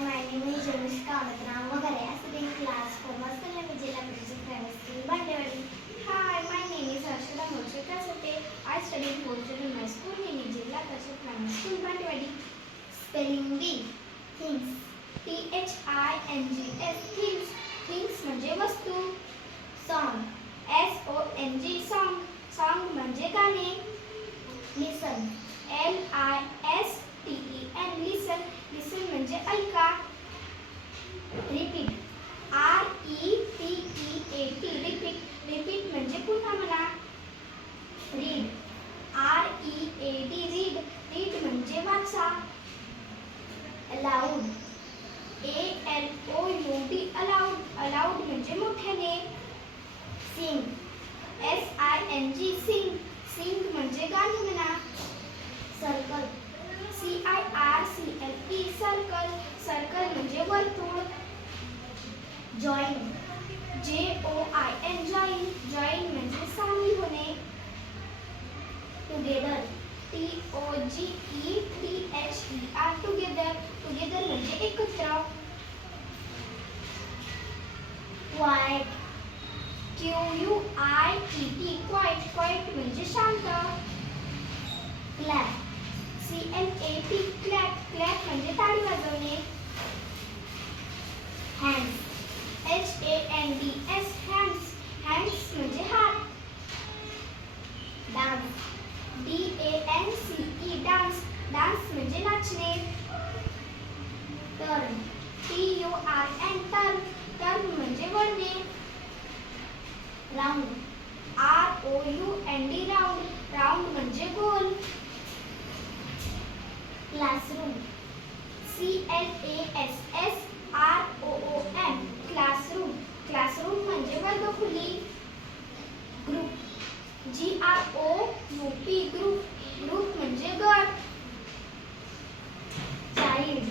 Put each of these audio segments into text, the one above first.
my name is Janushka Anatramagare. I study in class 4 Masala Vijayla Primary Primary School, Bandewadi. Hi, my name is Harshada Moshika Sate. I study in 4th in my school in Vijayla Primary School, Bandewadi. Spelling bee. Things. THINGS. Things. Things म्हणजे वस्तू. Song. SONG. Song. Song म्हणजे गाणे. Listen. LISTEN. Listen. Listen म्हणजे ऐका. Repeat. REPEAT. Repeat. Repeat म्हणजे पुन्हा म्हणा. Read. READ. Read. Read म्हणजे वाचा. Aloud. ALOUD. Aloud. Aloud म्हणजे मोठ्याने. Sing. SING. Sing. Sing म्हणजे गाणे म्हणा. Circle. CIRCLE. Circle. Circle म्हणजे वर्तुळ. Join. JOIN. Join. Join म्हणजे सामील होणे. Together. TOGETHER. Together. Together म्हणजे एकत्र. Quiet. QUIET. Quiet. Quiet म्हणजे शांत. Clap. CLAP. Clap. Clap म्हणजे टाळी वाजवणे. Hands. HANDS. Hands. Hands म्हणजे हात. Dance. DANCE. Dance. Dance म्हणजे नाचणे. Turn. TURN. Turn. Turn म्हणजे वळणे. Round. ROUND. Round. Round म्हणजे गोल. Classroom. CLASSROOM. Classroom. Classroom म्हणजे वर्गखोली. Group. GROUP. Group. Group म्हणजे गट. Child.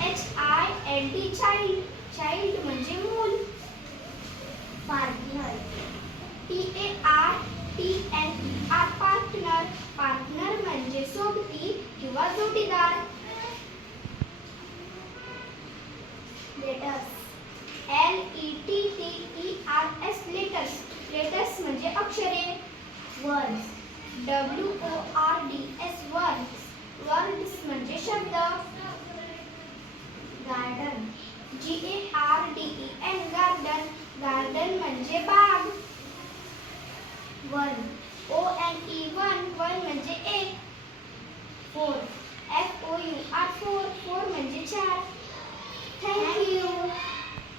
CHILD. Child. Child म्हणजे मूल. Partner. PARTNER. Partner. Partner म्हणजे सोबती किंवा जोडीदार. Letters. LETTERS. Letters. Letters म्हणजे अक्षरे. Words. WORDS. Words. Words म्हणजे शब्द. Garden. GARDEN. Garden. Garden म्हणजे बाग. One. ONE. One. One म्हणजे एक. Four. FOUR. Four.